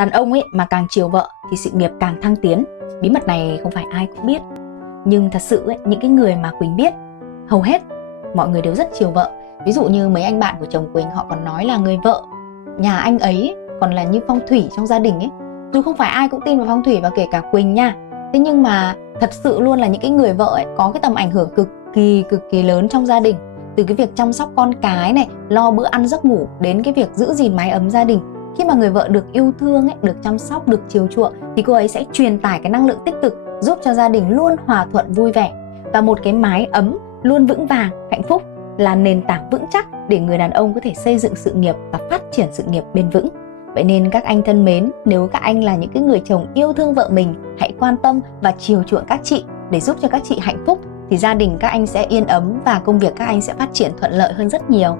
Đàn ông ấy mà càng chiều vợ thì sự nghiệp càng thăng tiến. Bí mật này không phải ai cũng biết. Nhưng thật sự ấy, những cái người mà Quỳnh biết, hầu hết mọi người đều rất chiều vợ. Ví dụ như mấy anh bạn của chồng Quỳnh, họ còn nói là người vợ nhà anh ấy còn là như phong thủy trong gia đình ấy. Dù không phải ai cũng tin vào phong thủy, và kể cả Quỳnh nha. Thế nhưng mà thật sự luôn là những cái người vợ ấy có cái tầm ảnh hưởng cực kỳ lớn trong gia đình. Từ cái việc chăm sóc con cái này, lo bữa ăn giấc ngủ, đến cái việc giữ gìn mái ấm gia đình. Khi mà người vợ được yêu thương ấy, được chăm sóc, được chiều chuộng thì cô ấy sẽ truyền tải cái năng lượng tích cực, giúp cho gia đình luôn hòa thuận vui vẻ. Và một cái mái ấm luôn vững vàng, hạnh phúc là nền tảng vững chắc để người đàn ông có thể xây dựng sự nghiệp và phát triển sự nghiệp bền vững. Vậy nên các anh thân mến, nếu các anh là những cái người chồng yêu thương vợ mình, hãy quan tâm và chiều chuộng các chị để giúp cho các chị hạnh phúc, thì gia đình các anh sẽ yên ấm và công việc các anh sẽ phát triển thuận lợi hơn rất nhiều.